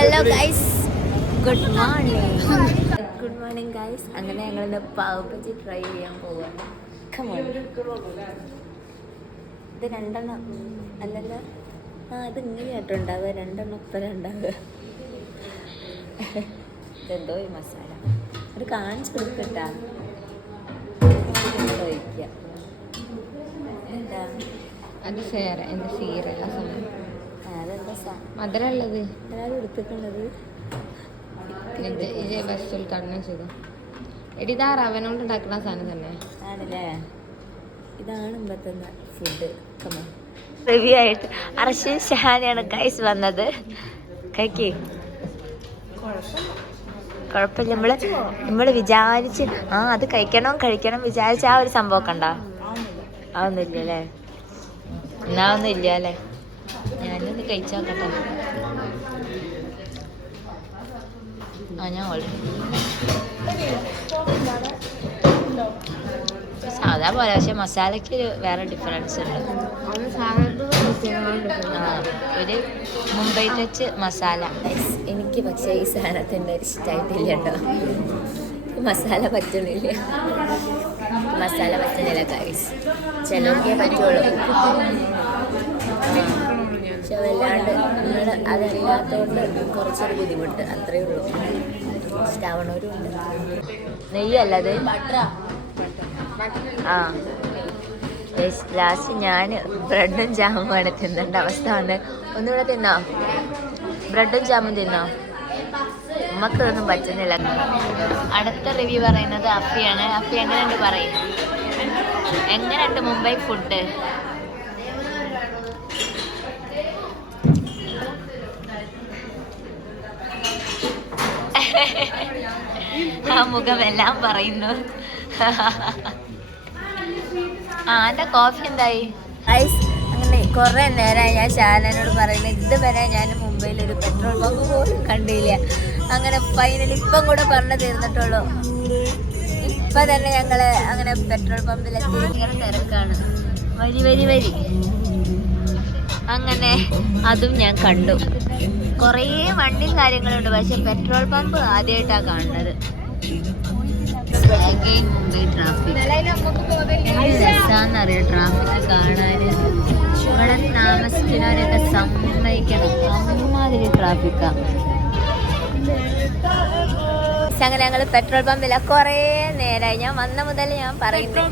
Hello guys, good morning guys. അങ്ങനെ ഞങ്ങളിന്ന് pav bajji try ചെയ്യാൻ പോവാണ്. ഇത് രണ്ടെണ്ണം അല്ലല്ല, ഇത് ഇങ്ങനെയായിട്ട് ഉണ്ടാവുക, രണ്ടെണ്ണം ഒപ്പര ഉണ്ടാവുക. ഇതെന്തോ ഈ മസാല ഒരു കാണിച്ചു കൊടുക്കട്ടാ. കഴിക്കുക എന്താ അത് സേറെ എൻ്റെ സീറ് ആ സമയം മധുരമുള്ളത് എല്ലാവരും എടുത്തിട്ടുള്ളത്. ഇജയ് ബസ് ഉദ്ഘാടനം ചെയ്തു. എടി ഇതാ റവനോണ്ട് ഉണ്ടാക്കുന്ന സാധനം തന്നെ ആണല്ലേ. ഇതാണ് ഇമ്പത്തുന്ന ഫുഡ്. റിവ്യൂ ആയിട്ട് അർഷി ഷഹാനിയാണ് ഗൈസ് വന്നത്. കഴിക്കേ കുഴപ്പമില്ല. നമ്മള് വിചാരിച്ച് അത് കഴിക്കണം വിചാരിച്ച ആ ഒരു സംഭവമൊക്കെ ഉണ്ടോ? അതൊന്നുമില്ലല്ലേ. എന്നാ ഒന്നും ഇല്ല അല്ലേ. ഞാനൊന്ന് കഴിച്ചോക്കട്ടെ. ഞാൻ സാധാ പോലെ, പക്ഷെ മസാലയ്ക്ക് വേറെ ഡിഫറൻസ് ഉണ്ട്. ഒരു മുംബൈ ടച്ച് മസാല. എനിക്ക് പക്ഷേ ഈ സാധനത്തിൻ്റെ ഇഷ്ടമായിട്ടില്ല കേട്ടോ. മസാല പറ്റുന്നില്ല ഗൈസ്. ചിലർക്കേ പറ്റുള്ളൂ. പക്ഷെ വല്ലാണ്ട് നിങ്ങൾ അതല്ലാത്തതുകൊണ്ട് കുറച്ചൊരു ബുദ്ധിമുട്ട്, അത്രയേ ഉള്ളൂ. ഇഷ്ടാവണവരും ഉണ്ട്. നെയ്യല്ലത് ലാസ്റ്റ് ഞാൻ ബ്രെഡും ജാമുമാണ് തിന്നേണ്ട അവസ്ഥ വന്ന്. ഒന്നുകൂടെ തിന്നോ? ബ്രെഡും ജാമും തിന്നോ? നമുക്കതൊന്നും പറ്റുന്നില്ല. അടുത്ത റിവ്യൂ പറയുന്നത് അഫിയാണ്. അഫി എങ്ങനെയുണ്ട് പറയും. എങ്ങനെയുണ്ട് മുംബൈ ഫുഡ്? ആ മുഖമെല്ലാം പറയുന്നു. എൻ്റെ കോഫി എന്തായി? അങ്ങനെ കുറെ നേരമായി ഞാൻ ഷാനോട് പറയുന്നത്. ഇതുവരെ ഞാൻ മുംബൈയിൽ ഒരു പെട്രോൾ പമ്പ് പോലും കണ്ടില്ല. അങ്ങനെ ഫൈനലി ഇപ്പം കൂടെ പറഞ്ഞു തീർന്നിട്ടുള്ളൂ. ഇപ്പം തന്നെ ഞങ്ങള് അങ്ങനെ പെട്രോൾ പമ്പിലെത്തി. ഭയങ്കര തിരക്കാണ്, വരി. അങ്ങനെ അതും ഞാൻ കണ്ടു. കുറേ വണ്ടിയും കാര്യങ്ങളുണ്ട്, പക്ഷെ പെട്രോൾ പമ്പ് ആദ്യമായിട്ടാണ് കാണുന്നത്. മുംബൈ ട്രാഫിക് രസാന്നറിയാം. ട്രാഫിക് കാണാൻ ഇവിടെ താമസിക്കുന്നവരൊക്കെ സമ്മതിക്കണം. അമ്മാതിരി ട്രാഫിക്കാ. അങ്ങനെ ഞങ്ങൾ പെട്രോൾ പമ്പില്ല കുറേ നേരമായി. ഞാൻ വന്ന മുതൽ ഞാൻ പറയുന്നു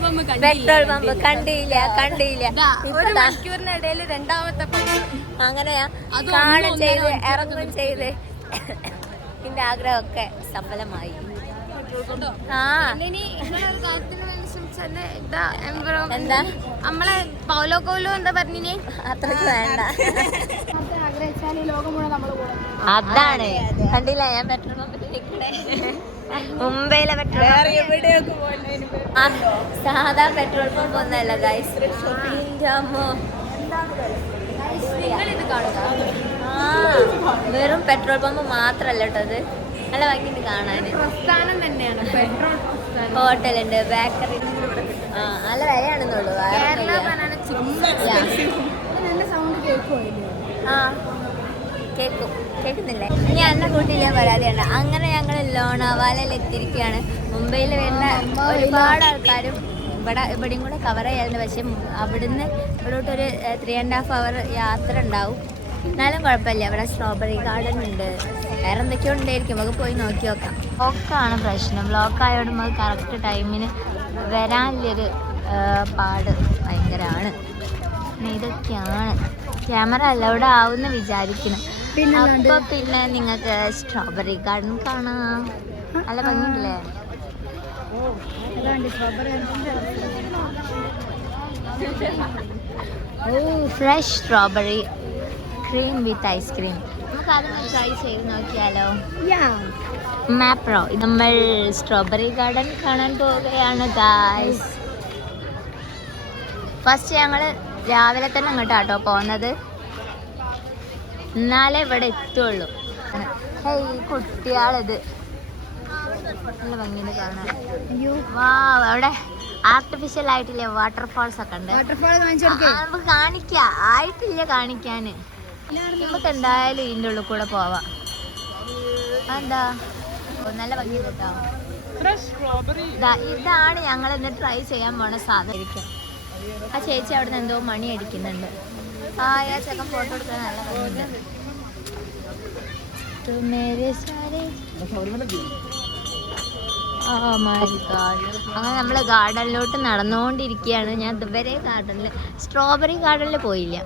പെട്രോൾ പമ്പ് കണ്ടില്ല. മണിക്കൂറിനിടയിൽ രണ്ടാമത്തെ അങ്ങനെ കാണും ചെയ്ത് ഇറങ്ങും ചെയ്ത് എന്റെ ആഗ്രഹമൊക്കെ സഫലമായി. എന്താ നമ്മളെ പൗലോ കോലോ എന്താ പറഞ്ഞേ? അത്രക്ക് വേണ്ട. അതാണ് കണ്ടില്ല ഞാൻ പെട്രോൾ പമ്പിൽ നിൽക്കണേ. മുംബൈയിലെ പെട്രോൾ സാധാ പെട്രോൾ പമ്പ് ഒന്നല്ല ഗൈസ്. വെറും പെട്രോൾ പമ്പ് മാത്രല്ല കേട്ടോ അത്. നല്ല ഭംഗിയുണ്ട് കാണാന്. പ്രസ്ഥാനം തന്നെയാണ് പെട്രോൾ. ഹോട്ടലുണ്ട്, ബേക്കറി. നല്ല വിലയാണെന്നുള്ളൂ. കേൾക്കുന്നില്ലേ? ഇനി അന്ന കൂട്ടില്ല പരാതിയുണ്ട്. അങ്ങനെ ഞങ്ങൾ ലോണാവാലയിൽ എത്തിയിരിക്കുകയാണ്. മുംബൈയിൽ വരുന്ന ഒരുപാട് ആൾക്കാരും ഇവിടെയും കൂടെ കവർ ചെയ്യാറുണ്ട്. പക്ഷെ അവിടുന്ന് ഇവിടോട്ടൊരു 3.5 hour യാത്ര ഉണ്ടാവും. എന്നാലും കുഴപ്പമില്ല. ഇവിടെ സ്ട്രോബെറി ഗാർഡൻ ഉണ്ട്, വേറെ എന്തൊക്കെയോ ഉണ്ടായിരിക്കും. നമുക്ക് പോയി നോക്കി നോക്കാം. ബ്ലോക്കാണ് പ്രശ്നം. ബ്ലോക്കായതുകൊണ്ട് നമുക്ക് കറക്റ്റ് ടൈമിന് വരാനുള്ളൊരു പാട് ഭയങ്കരമാണ്. ഇതൊക്കെയാണ് ക്യാമറ അലൗഡ് ആവുമെന്ന് വിചാരിക്കണം. അപ്പൊ പിന്നെ നിങ്ങൾക്ക് സ്ട്രോബെറി ഗാർഡൻ കാണാം. നല്ല ഭംഗിയില്ലേ? Fresh strawberry cream with ice cream. നമുക്ക് അതൊന്ന് ട്രൈ ചെയ്ത് നോക്കിയാലോ? മാപ്രോ. നമ്മൾ സ്ട്രോബെറി ഗാർഡൻ കാണാൻ പോവുകയാണ് ഗായ്സ്. ഫസ്റ്റ് ഞങ്ങൾ രാവിലെ തന്നെ അങ്ങോട്ടാട്ടോ പോകുന്നത്, എന്നാലേ ഇവിടെ എത്തുള്ളൂ. കുട്ടിയാളിത് നല്ല ഭംഗിയുണ്ട് കാണാൻ. വാ, അവിടെ ആർട്ടിഫിഷ്യൽ ആയിട്ടില്ലേ വാട്ടർഫാൾസ് ഒക്കെ ഉണ്ട്. നമുക്ക് കാണിക്കാം. ആയിട്ടില്ല കാണിക്കാന്. നമുക്ക് എന്തായാലും ഇതിൻ്റെ ഉള്ളിൽ കൂടെ പോവാം. എന്താ നല്ല ഭംഗി കേട്ടോ. ഇതാണ് ഞങ്ങൾ ഇന്ന് ട്രൈ ചെയ്യാൻ പോണ സാധനം. ആ ചേച്ചി അവിടെ നിന്ന് എന്തോ മണി അടിക്കുന്നുണ്ട്. ആ ചേക്കൻ ഫോട്ടോ എടുക്കാൻ നല്ല ഭംഗിയുണ്ട്. അങ്ങനെ നമ്മള് ഗാർഡനിലോട്ട് നടന്നുകൊണ്ടിരിക്കുകയാണ്. ഞാൻ ഇതുവരെ ഗാർഡനിൽ സ്ട്രോബെറി ഗാർഡനിൽ പോയില്ല.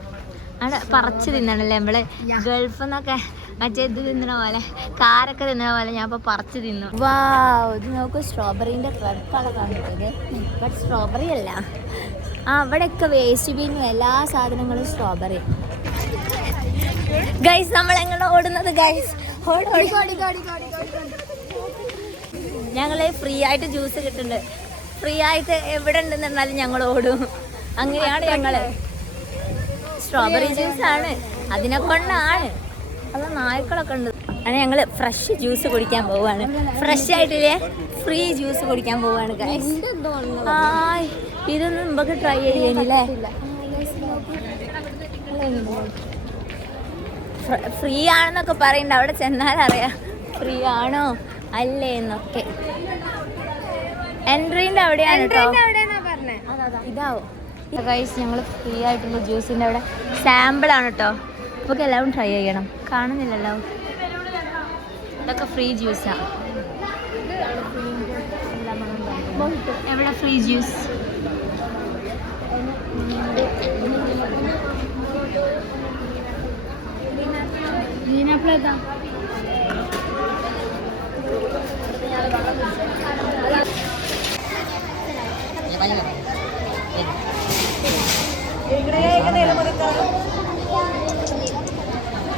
അവിടെ പറിച്ച് തിന്നണല്ലേ നമ്മള് ഗൾഫിൽ നിന്നൊക്കെ മറ്റേ ഇത് തിന്നണ പോലെ, കാരൊക്കെ തിന്നണ പോലെ ഞാൻ ഇപ്പോൾ പറിച്ച് തിന്നു. വാവ്, ഇത് നോക്കൂ, സ്ട്രോബെറീൻ്റെ റെഡ് കളറാണ് ഇത്. ബട്ട് സ്ട്രോബെറി അല്ല. അവിടെയൊക്കെ വേസ്റ്റ് ബിന്നും എല്ലാ സാധനങ്ങളും സ്ട്രോബെറി. ഗൈസ്, നമ്മളെങ്ങനെ ഓടുന്നത് ഗൈസ്? ഞങ്ങള് ഫ്രീ ആയിട്ട് ജ്യൂസ് കിട്ടുന്നുണ്ട്. ഫ്രീ ആയിട്ട് എവിടെ ഉണ്ടെന്നുണ്ടാലും ഞങ്ങൾ ഓടും. അങ്ങനെയാണ് ഞങ്ങള്. സ്ട്രോബെറി ജ്യൂസാണ്, അതിനെ കൊണ്ടാണ്. അത് നായ്ക്കളൊക്കെ ഉണ്ട്. അങ്ങനെ ഞങ്ങള് ഫ്രഷ് ജ്യൂസ് കുടിക്കാൻ പോവാണ്. ഫ്രഷ് ആയിട്ടില്ലേ, ഫ്രീ ജ്യൂസ് കുടിക്കാൻ പോവാണ് ഗൈസ്. ഇതൊന്നും നമുക്ക് ട്രൈ ചെയ്യാനില്ലേ? ഫ്രീ ആണെന്നൊക്കെ പറയുന്നുണ്ട്. അവിടെ ചെന്നാലറിയാം ഫ്രീ ആണോ അല്ലേ എന്നൊക്കെ. എൻട്രീൻ്റെ അവിടെയാണ് കേട്ടോ. ഇതാവും ഗൈസ്, ഞങ്ങൾ ഫ്രീ ആയിട്ടുള്ള ജ്യൂസിൻ്റെ അവിടെ സാമ്പിളാണ് കേട്ടോ. നമുക്ക് എല്ലാവരും ട്രൈ ചെയ്യണം. കാണുന്നില്ലല്ലോ, ഇതൊക്കെ ഫ്രീ ജ്യൂസാണ്. എവിടെ ഫ്രീ ജ്യൂസ്?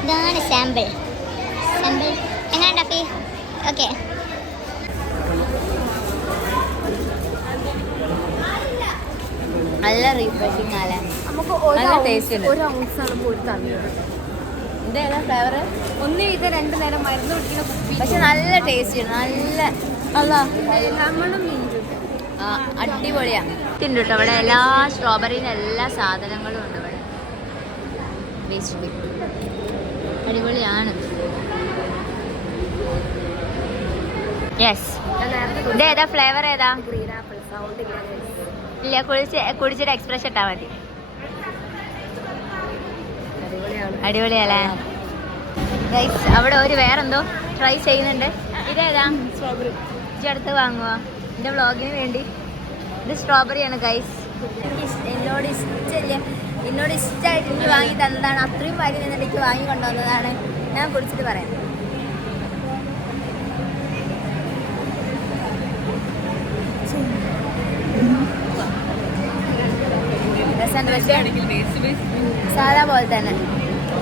ഇതാണ് സാമ്പിൾ. സാമ്പിൾ എങ്ങനെയുണ്ട് അപ്പി? ഓക്കെ. നല്ല റീഫ്രഷിങ് ആണ്. നല്ല ടേസ്റ്റ് ഉണ്ട്. ഇതേതാ ഫ്ലേവർ? ഒന്ന് ഇത് 2 നേരം മരുന്ന് കുടിക്കുന്ന കുപ്പി. പക്ഷെ നല്ല ടേസ്റ്റ് ഉണ്ട്. നല്ല അടിപൊളിയാ. ഉണ്ട് കേട്ടോ ഇവിടെ. എല്ലാ സ്ട്രോബെറിന്റെ എല്ലാ സാധനങ്ങളും ഉണ്ട് ഇവിടെ. വേസ്റ്റ് അടിപൊളിയാണ്. യെസ്. ഇതേതാ ഫ്ലേവർ? ഏതാ? ഇല്ല, കുടിച്ചിട്ട് എക്സ്പ്രഷൻ ഇട്ടാ മതി. അടിപൊളിയല്ലേ ഗൈസ്? അവിടെ ഒരു വേറെന്തോ ട്രൈ ചെയ്യുന്നുണ്ട്. ഇതേതാ? സ്ട്രോബെറി. അടുത്ത് വാങ്ങുക എൻ്റെ വ്ളോഗിന് വേണ്ടി. ഇത് സ്ട്രോബെറിയാണ് ഗൈസ്. എന്നോട് ഇഷ്ടമില്ല, എന്നോട് ഇഷ്ടമായിട്ട് എനിക്ക് വാങ്ങി തന്നതാണ്. അത്രയും വരി നിന്നിട്ട് എനിക്ക് വാങ്ങി കൊണ്ടുവന്നതാണ്. ഞാൻ കുടിച്ചിട്ട് പറയാം. സാധാ പോലെ തന്നെ,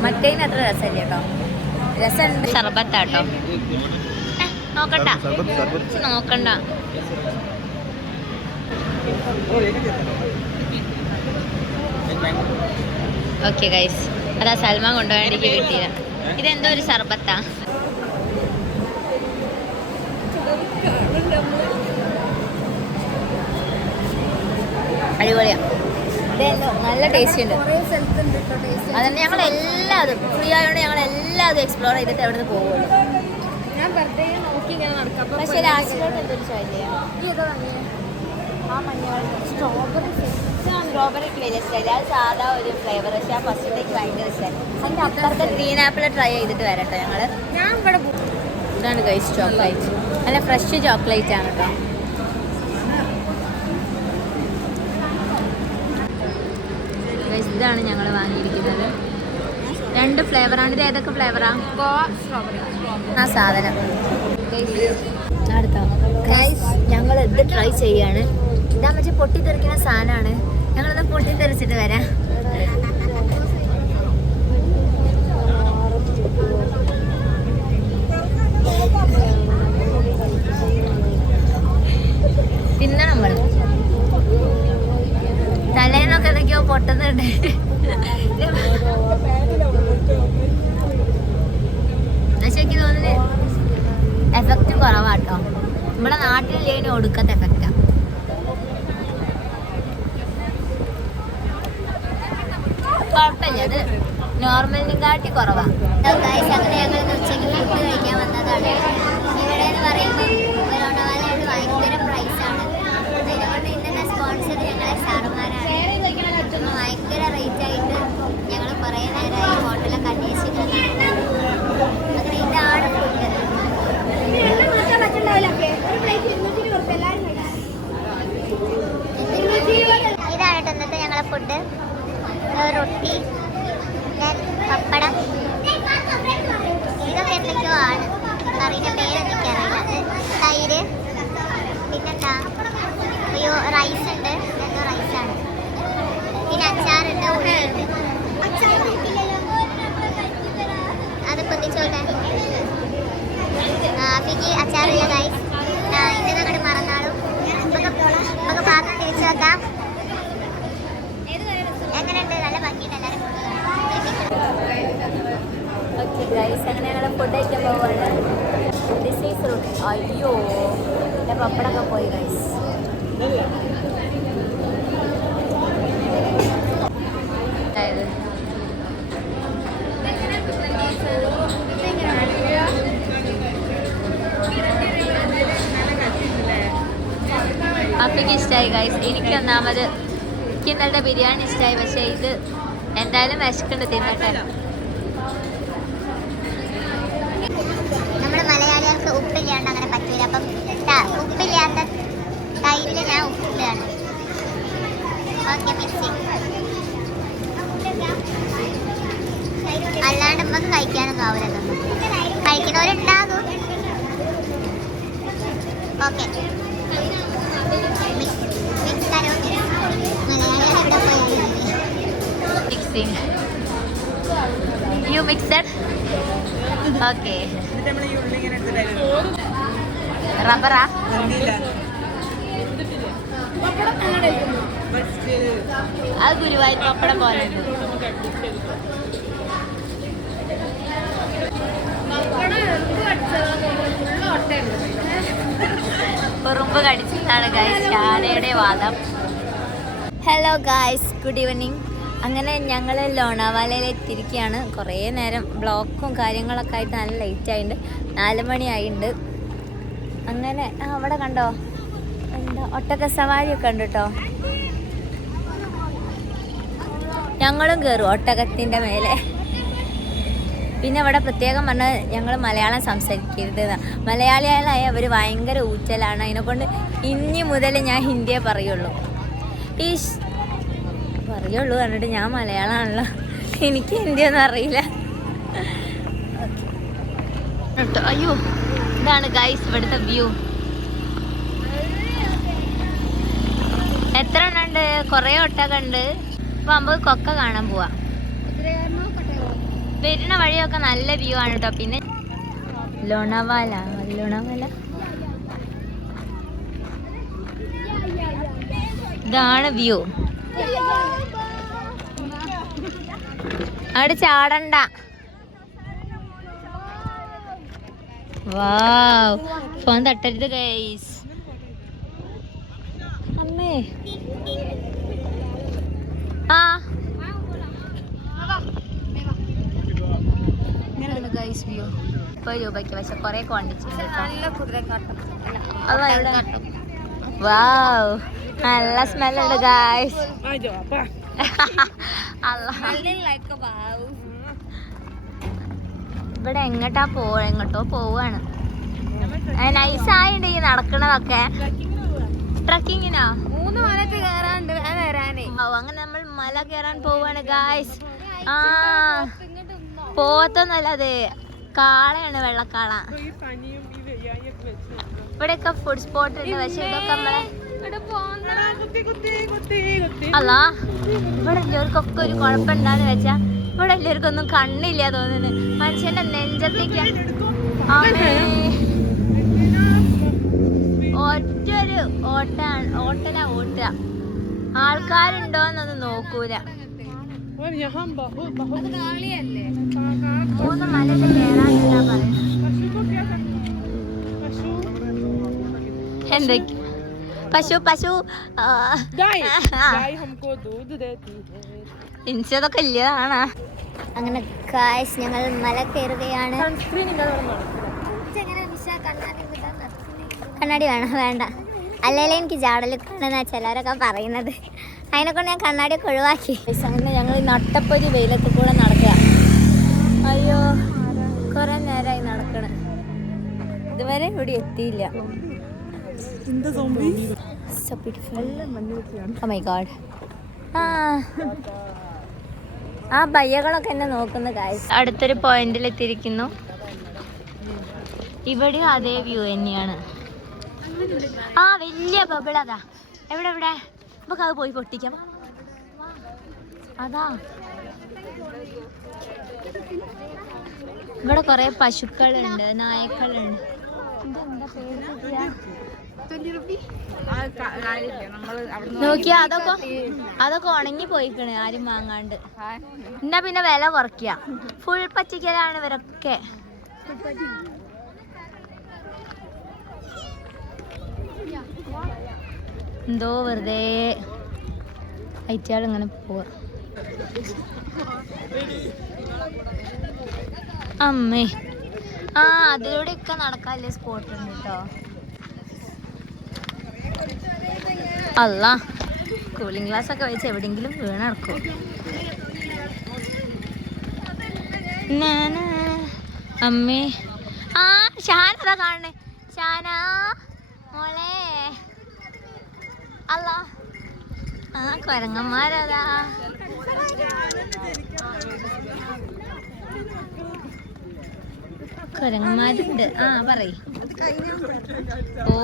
മറ്റേതിന് അത്ര രസമില്ല കേട്ടോ. രസമുണ്ട്. ഷർബത്താട്ടോ. നോക്കണ്ട നോക്കണ്ട. ഓക്കെ ഗൈസ്, അതാ സൽമാൻ കൊണ്ടുപോകാൻ എനിക്ക് കിട്ടിയില്ല. ഇതെന്തോ ഒരു ഷർബത്താ. അടിപൊളിയാ. ഇതെന്തോ നല്ല ടേസ്റ്റ് ഉണ്ട്. അതന്നെ ഞങ്ങൾ എല്ലാതും ഫ്രീ ആയതുകൊണ്ട് ഞങ്ങൾ എല്ലാതും എക്സ്പ്ലോർ ചെയ്തിട്ട് എവിടെ നിന്ന് പോകുള്ളൂ. പക്ഷെ ലാസ്റ്റിലോട്ട് എന്തൊരു ചോദിച്ചാ ആ മഞ്ഞൾ സ്ട്രോബെറി വലിയ ഇഷ്ടമല്ല. അത് സാധാ ഒരു ഫ്ലേവർ. പക്ഷെ ആ ഫസ്റ്റിലേക്ക് ഭയങ്കര ഇഷ്ടമായി. അതിൻ്റെ അപ്പുറത്തെ ഗ്രീൻ ആപ്പിൾ ട്രൈ ചെയ്തിട്ട് വരട്ടെ ഞങ്ങൾ. ഇതാണ് ഗൈസ് ചോക്ലേറ്റ്. നല്ല ഫ്രഷ് ചോക്ലേറ്റ് ആണ് കേട്ടോ. ഇതാണ് ഞങ്ങൾ വാങ്ങിയിരിക്കുന്നത്. 2 ഫ്ലേവറാണ്. ഇത് ഏതൊക്കെ ഫ്ലേവറാ? ആ സാധനം അടുത്ത ഞങ്ങൾ ഇത് ട്രൈ ചെയ്യാണ്. ഇതാ മറ്റേ പൊട്ടിത്തെറിക്കുന്ന സാധനമാണ്. ഞങ്ങളിത് പൊട്ടിത്തെറിച്ചിട്ട് വരാം. തിന്നണം നമ്മൾ. തലേന്നൊക്കെ എന്തൊക്കെയോ പൊട്ടുന്നുണ്ട്. പക്ഷെ എനിക്ക് തോന്നുന്നത് എഫക്റ്റ് കുറവാട്ടോ. നമ്മുടെ നാട്ടിലില്ലേനും ഒടുക്കത്തെ എഫക്റ്റാ. കുഴപ്പമില്ല, അത് നോർമലിനും കാട്ടി കുറവാണ്. അങ്ങനെ ഞങ്ങൾ ഉച്ചയ്ക്ക് ഫുഡ് കഴിക്കാൻ വന്നതാണ്. ഇവിടെ എന്ന് പറയുമ്പോൾ ലോണവാലയോട് ഭയങ്കര പ്രൈസാണ്. അതുകൊണ്ട് ഇന്നത്തെ സ്പോൺസർ ഞങ്ങളെ സാറുമാരാണ്. ഭയങ്കര റേറ്റ് ആയിട്ട് ഞങ്ങൾ കുറേ നേരമായി ഹോട്ടലൊക്കെ അന്വേഷിക്കുന്നതാണ്. അങ്ങനെ ഇതാണ് ഫുഡ്. ഇതാണ് കേട്ടോ ഇന്നത്തെ ഞങ്ങളെ ഫുഡ്. റൊട്ടി, പപ്പടം, ഇതൊക്കെ എന്തൊക്കെയോ ആണ്. കറീൻ്റെ പേരെന്തൊക്കെയാണ് തൈര്, പിന്നെന്താ അയ്യോ റൈസ് ഉണ്ട്. എന്തോ റൈസാണ്. പിന്നെ അച്ചാറുണ്ട്, ഉള്ളിയുണ്ട്. അത് പൊന്നിച്ചോട്ടെ. ആഫിക്ക് അച്ചാറില്ല ഗൈസ്. ഇന്നത് അങ്ങോട്ട് മറന്നാളും. നമുക്ക് പാത്രം തിരിച്ചു വെക്കാം. എങ്ങനെയുണ്ട്? നല്ല ഭംഗിയുണ്ട്. എല്ലാവരും ഓക്കെ ഗൈസ്, അങ്ങനെ ഞങ്ങൾ ഫുഡ് കഴിക്കാൻ പോവാണ്. This is route. അയ്യോ എൻ്റെ പപ്പടമൊക്കെ പോയി ഗൈസ്. അതായത് അപ്പയ്ക്ക് ഇഷ്ടമായി ഗൈസ്. എനിക്ക് ഒന്നാമത് ഇന്നലത്തെ ബിരിയാണി ഇഷ്ടമായി. പക്ഷേ ഇത് എന്തായാലും വിശക്കുണ്ട്, തിന്നട്ടെ. നമ്മുടെ മലയാളികൾക്ക് ഉപ്പില്ലാണ്ട് അങ്ങനെ പറ്റില്ല. അപ്പം ഉപ്പില്ലാത്ത തൈരിൽ ഞാൻ ഉപ്പിട്ടാണ്. Okay, mixing. അല്ലാണ്ട് നമുക്ക് കഴിക്കാനൊന്നും ആവില്ല. കഴിക്കുന്നവരുണ്ടാകും. ഓക്കെ, മിക്സ് കരോ. മലയാളികൾ എവിടെ പോയി? മിക്സിങ്. You mixed. ഓക്കെ, റബ്ബറാ. അത് ഗുരുവായൂർ പപ്പടം പോലെ ഉണ്ട്. കുറുമ്പ് കടിച്ചതാണ് ഗൈസ് ശാലയുടെ വാദം. Hello guys, good evening. അങ്ങനെ ഞങ്ങൾ ലോണാവാലയിൽ എത്തിയിരിക്കുകയാണ്. കുറേ നേരം ബ്ലോക്കും കാര്യങ്ങളൊക്കെ ആയിട്ട് നല്ല ലേറ്റ് ആയിട്ടുണ്ട്. 4 മണിയായിട്ടുണ്ട്. അങ്ങനെ അവിടെ കണ്ടോ എന്താ ഒട്ടക സവാരിയൊക്കെ ഉണ്ട് കേട്ടോ. ഞങ്ങളും കയറും ഒട്ടകത്തിൻ്റെ മേലെ. പിന്നെ ഇവിടെ പ്രത്യേകം പറഞ്ഞാൽ ഞങ്ങൾ മലയാളം സംസാരിക്കരുത്. മലയാളികളായ അവർ ഭയങ്കര ഊറ്റലാണ്. അതിനെക്കൊണ്ട് ഇനി മുതൽ ഞാൻ ഹിന്ദിയെ പറയുള്ളൂ. പറയുള്ളൂ കണ്ടിട്ട് ഞാൻ മലയാളമാണല്ലോ, എനിക്ക് ഹിന്ദിയൊന്നും അറിയില്ല. അയ്യോ, ഇതാണ് ഗൈസ് ഇവിടുത്തെ വ്യൂ. എത്ര എണ്ണം ഉണ്ട്? കുറേ ഒട്ടകമുണ്ട്. അപ്പോൾ നമുക്ക് കൊക്ക കാണാൻ പോവാം. വരുന്ന വഴിയൊക്കെ നല്ല വ്യൂ ആണ് കേട്ടോ. പിന്നെ ലോണാവാല ഇതാണ് വ്യൂ. അവിടെ ചാടണ്ട. വാവ്, ഫോൺ തട്ടരുത് ഗൈസ്. അമ്മേ ഗൈസ് വ്യൂ 30 രൂപയ്ക്ക്. പക്ഷെ കുറെ ക്വാണ്ടിറ്റി വാവ്, നല്ല സ്മെല്ലുണ്ട് ഗൈസ്. ഇവിടെ എങ്ങോട്ടോ പോവാണ്. നൈസായിട്ട് ഈ നടക്കണതൊക്കെ. ട്രക്കിങ്ങിനോ 3 മലക്ക് കയറാണ്ട് വരാനേ. അങ്ങനെ നമ്മൾ മല കയറാൻ പോവാണ് ഗൈസ്. പോത്തൊന്നല്ല, അത് കാളയാണ്, വെള്ളക്കാള. ഇവിടെയൊക്കെ ഫുഡ് സ്പോട്ട് ഉണ്ട്. പക്ഷെ ഇതൊക്കെ നമ്മളെ അല്ല, ഇവിടെ എല്ലാവർക്കൊക്കെ ഒരു കുഴപ്പമുണ്ടാന്ന് വെച്ചാ ഇവിടെ എല്ലാവർക്കൊന്നും കണ്ണില്ല തോന്നുന്നു. മനുഷ്യന്റെ നെഞ്ചത്തേക്ക് ഒറ്റൊരു ഓട്ട ആൾക്കാരുണ്ടോന്നൊന്നും നോക്കൂല. 3 മലയിൽ കയറാനില്ല പറയുന്നത്. എന്തൊക്കെ പശു ഇൻഷതൊക്കെ ഇല്ലതാണ്. അങ്ങനെ ഗായ്സ് ഞങ്ങൾ മല കയറുകയാണ്. കണ്ണാടി വേണം? വേണ്ട. അല്ലെങ്കിൽ എനിക്ക് ജാടലെന്നാ ചിലരൊക്കെ പറയുന്നത്. അതിനെക്കൊണ്ട് ഞാൻ കണ്ണാടിയൊക്കെ ഒഴിവാക്കി. അങ്ങനെ ഞങ്ങൾ നട്ടപ്പൊരി വെയിലത്ത് കൂടെ നടക്കുക. അയ്യോ, കുറെ നേരമായി നടക്കണ. ഇതുവരെ ഇവിടെ എത്തിയില്ല. So beautiful. Oh my god. ആ ബയ്യകളൊക്കെ എന്നെ നോക്കുന്ന കാര്യം. അടുത്തൊരു പോയിന്റിൽ എത്തിയിരിക്കുന്നു. ഇവിടെയും അതേ വ്യൂ തന്നെയാണ്. ആ വലിയ ബബിൾ അതാ. എവിടെ എവിടെ നമുക്ക് അത് പോയി പൊട്ടിക്കാം. അതാ ഇവിടെ കൊറേ പശുക്കളുണ്ട്, നായക്കളുണ്ട്. നോക്കിയാ അതൊക്കെ ഉണങ്ങി പോയിക്കണ് ആരും വാങ്ങാണ്ട്. എന്നാ പിന്നെ വില കുറയ്ക്കുക. ഫുൾ പച്ചിക്കലാണ് ഇവരൊക്കെ. എന്തോ വെറുതെ അയച്ചാൾ ഇങ്ങനെ പോവാ. അമ്മേ ആ അതിലൂടെ ഒക്കെ നടക്കാല്ലേ സ്പോട്ട് ഉണ്ട് കേട്ടോ. അല്ല കൂളിംഗ് ഗ്ലാസ് ഒക്കെ വെച്ച് എവിടെയെങ്കിലും വീണ് നടക്കും. അമ്മേ ആ ഷാന അതാ കാണണേ. ഷാന മോളെ അല്ല ആ കൊരങ്ങന്മാരതാ. കൊരങ്ങന്മാരുണ്ട്. ആ പറയ്. ഓ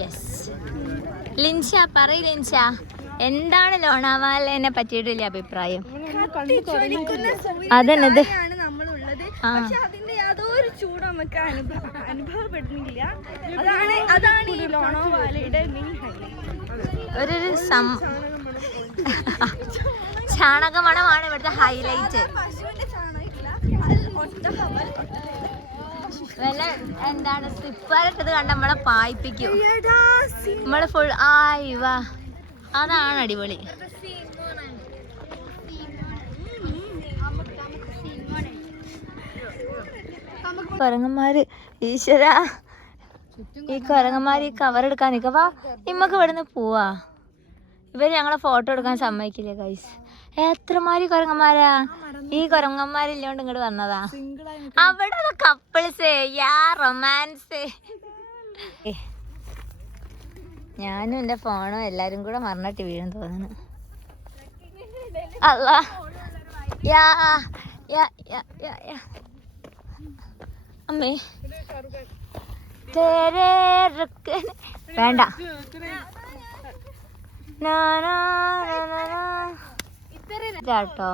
യെസ് ലിൻഷ പറയ്. ലിൻഷ എന്താണ് ലോണാവാലിനെ പറ്റിയിട്ടുള്ള അഭിപ്രായം? അതന്നത് അതിന്റെ യാതൊരു ചൂട് നമുക്ക് അനുഭവപ്പെടുന്നില്ല. അതാണ് ഈ ലോണാവാലയുടെ മെയിൻ ഹൈലൈറ്റ്. ഒരു ചാണകമണമാണ് ഇവിടുത്തെ ഹൈലൈറ്റ്. വല്ല എന്താണ് സ്ലിപ്പറിട്ടത് കണ്ട നമ്മളെ പായിപ്പിക്കും. നമ്മള് ഫുൾ ആയിവാ. അതാണ് അടിപൊളി. കൊരങ്ങന്മാര് ഈശ്വര, ഈ കൊരങ്ങന്മാര് ഈ കവർ എടുക്കാൻ നിൽക്കവാ. ഇമ്മക്ക് ഇവിടുന്ന് പോവാ. ഇവര് ഞങ്ങളെ ഫോട്ടോ എടുക്കാൻ സമ്മതിക്കില്ല ഗൈസ്. എത്രമാരി കൊരങ്ങന്മാരാ. ഈ കൊരങ്ങന്മാരില്ലോണ്ട് ഇങ്ങോട്ട് വന്നതാ. അവിടെ കപ്പിൾസ് യാ റൊമാൻസ്. ഞാനും എൻ്റെ ഫോണും എല്ലാരും കൂടെ മറന്നിട്ട് വീഴും തോന്നുന്നു. അല്ല യാ യാ യാ യാ അമ്മേ വേണ്ട. കേട്ടോ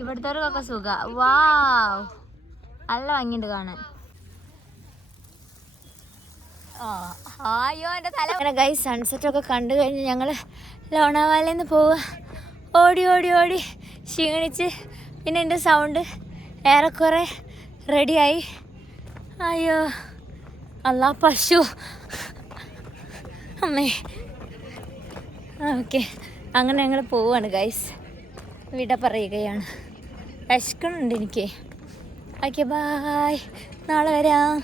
ഇവിടുത്തെ സുഖ. വാവ് നല്ല ഭംഗിയുണ്ട് കാണാൻ. അയ്യോ എൻ്റെ തല. അങ്ങനെ ഗൈസ് സൺസെറ്റ് ഒക്കെ കണ്ടു കഴിഞ്ഞ് ഞങ്ങൾ ലോണാവാലയിൽ നിന്ന് പോവുക. ഓടി ഓടി ഓടി ക്ഷീണിച്ച് പിന്നെ എൻ്റെ സൗണ്ട് ഏറെക്കുറെ റെഡിയായി. അയ്യോ അല്ലാ പശു അമ്മേ. ഓക്കെ അങ്ങനെ ഞങ്ങൾ പോവുകയാണ് ഗൈസ്. വിട പറയുകയാണ്. വിശക്കണുണ്ട് എനിക്ക്. ഓക്കെ ബായ്, നാളെ വരാം.